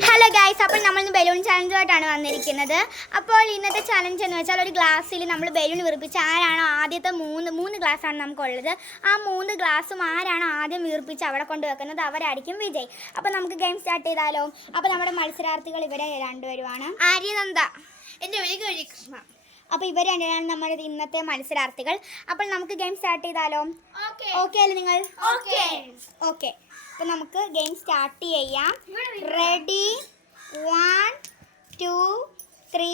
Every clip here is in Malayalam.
ഹലോ ഗൈസ് അപ്പോൾ നമ്മൾ ഇന്ന് ബലൂൺ ചലഞ്ചുമായിട്ടാണ് വന്നിരിക്കുന്നത്. അപ്പോൾ ഇന്നത്തെ ചലഞ്ച് എന്ന് വെച്ചാൽ ഒരു ഗ്ലാസ്സിൽ നമ്മൾ ബലൂൺ വീർപ്പിച്ച് ആരാണോ ആദ്യത്തെ മൂന്ന് മൂന്ന് ഗ്ലാസ്സാണ് നമുക്കുള്ളത്. ആ മൂന്ന് ഗ്ലാസ്സും ആരാണോ ആദ്യം വീർപ്പിച്ച് അവിടെ കൊണ്ട് വെക്കുന്നത് അവരായിരിക്കും വിജയ്. അപ്പോൾ നമുക്ക് ഗെയിം സ്റ്റാർട്ട് ചെയ്താലോ? അപ്പോൾ നമ്മുടെ മത്സരാർത്ഥികൾ ഇവരെ രണ്ടുപേരുമാണ്. ആര്യനന്ദ എന്റെ പേര് കൃഷ്ണ അപ്പോൾ ഇവർ രണ്ടുപേരാണ് നമ്മുടെ ഇന്നത്തെ മത്സരാർത്ഥികൾ. അപ്പോൾ നമുക്ക് ഗെയിം സ്റ്റാർട്ട് ചെയ്താലോ? ഓക്കെ അല്ലേ നിങ്ങൾ? ഓക്കെ ഓക്കെ അപ്പോൾ നമുക്ക് ഗെയിം സ്റ്റാർട്ട് ചെയ്യാം. Ready one two three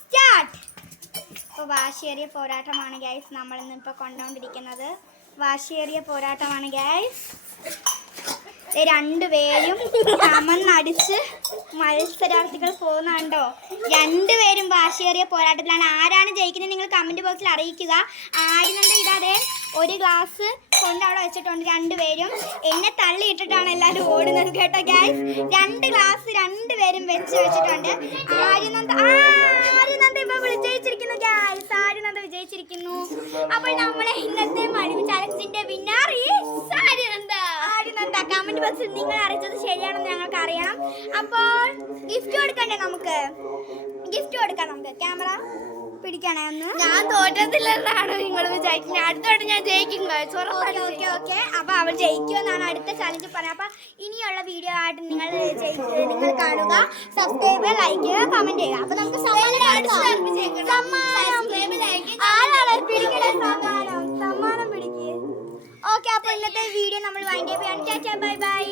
start ഇപ്പോൾ വാശിയേറിയ പോരാട്ടമാണ് ഗൈസ് നമ്മളിന്ന് ഇപ്പോൾ കൊണ്ടുകൊണ്ടിരിക്കുന്നത് വാശിയേറിയ പോരാട്ടമാണ് ഗൈസ് രണ്ടുപേരും അമന്നടിച്ച് മത്സരാർത്ഥികൾ പോകുന്നുണ്ടോ? രണ്ടുപേരും വാശിയേറിയ പോരാട്ടത്തിലാണ്. ആരാണ് ജയിക്കുന്നത് നിങ്ങൾ കമന്റ് ബോക്സിൽ അറിയിക്കുക. ആയിരുന്നത് ഇതാതെ ഒരു ഗ്ലാസ് കൊണ്ട് അവിടെ വെച്ചിട്ടുണ്ട് രണ്ടുപേരും. എന്നെ തള്ളിയിട്ടിട്ടാണ് എല്ലാവരും ഓടുന്നത് കേട്ടോ ഗ്യാസ് രണ്ട് ഗ്ലാസ് രണ്ടുപേരും വെച്ച് വെച്ചിട്ടുണ്ട്. ആര്യനന്ദ ആര്യനന്ദ ഇപ്പൊ വിജയിച്ചിരിക്കുന്നു ഗ്യാസ് ആര്യനന്ദ വിജയിച്ചിരിക്കുന്നു. അപ്പോൾ നമ്മളെ കമന്റ് ബോക്സിൽ നിങ്ങൾ അറിയിച്ചത് ശരിയാണെന്ന് ഞങ്ങൾക്ക് അറിയണം അപ്പോൾ ഗിഫ്റ്റ് കൊടുക്കണ്ടേ നമുക്ക്? ഗിഫ്റ്റ് കൊടുക്കാം നമുക്ക്. ക്യാമറ പിടിക്കണേ ഒന്ന്. ഞാൻ തോറ്റത്തില്ലെന്നാണ് നിങ്ങൾ വിചാരിക്കുന്നത്. അടുത്തോട്ട് ഞാൻ ജയിക്കും. ഓക്കെ ഓക്കെ അപ്പോൾ അപ്പൊ അവൾ ജയിക്കുമെന്നാണ് അടുത്ത ചലഞ്ച് പറയുന്നത്. അപ്പൊ ഇനിയുള്ള വീഡിയോ ആയിട്ട് നിങ്ങൾ ജയിക്കുക നിങ്ങൾ കാണുക. സബ്സ്ക്രൈബ് ലൈക്ക് ചെയ്യുക കമന്റ് ചെയ്യുക. അപ്പൊ നമുക്ക് ഇന്നത്തെ വീഡിയോ നമ്മൾ വൈൻഡ് ചെയ്യാൻ ബൈ ബൈ